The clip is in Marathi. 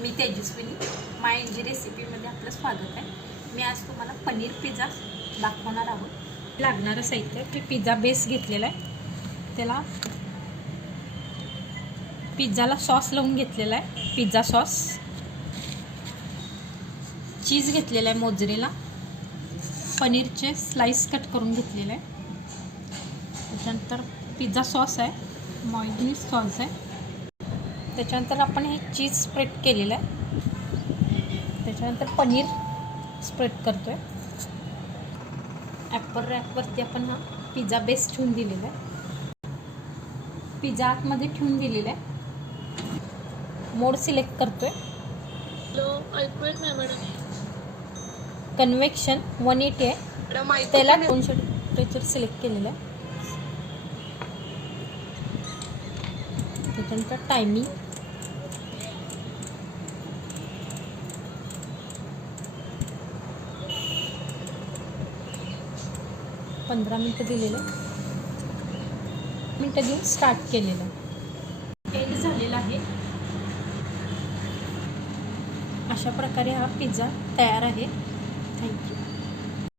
मी तेजस्विनी माय एनजी रेसिपीमध्ये आपलं स्वागत आहे। मी आज तुम्हाला पनीर पिझ्झा दाखवणार आहोत। लागणारं साहित्य मी पिझ्झा बेस घेतलेला आहे, त्याला पिझ्झाला सॉस लावून घेतलेला आहे, पिझ्झा सॉस, चीज घेतलेला आहे मोझरेला, पनीरचे स्लाइस कट करून घेतलेले आहे, त्याच्यानंतर पिझ्झा सॉस आहे, मॉयोनीज सॉस आहे, त्याच्यानंतर आपण हे चीज स्प्रेड केलेलं आहे, त्याच्यानंतर पनीर स्प्रेड करतोय। ॲपर रॅपवरती आपण हा पिझ्झा बेस ठेवून दिलेला आहे, पिझ्झा आतमध्ये ठेवून दिलेला आहे। मोड सिलेक्ट करतोय, कन्व्हेक्शन 180 आहे, त्याला 200 टेम्परेचर सिलेक्ट केलेलं आहे, त्याच्यानंतर टायमिंग, पंधरा मिनटं दिलेलं, मिनटं देऊन स्टार्ट केलेलं, एंड झालेला आहे। अशा प्रकारे हा पिझ्झा तयार आहे। थँक्यू।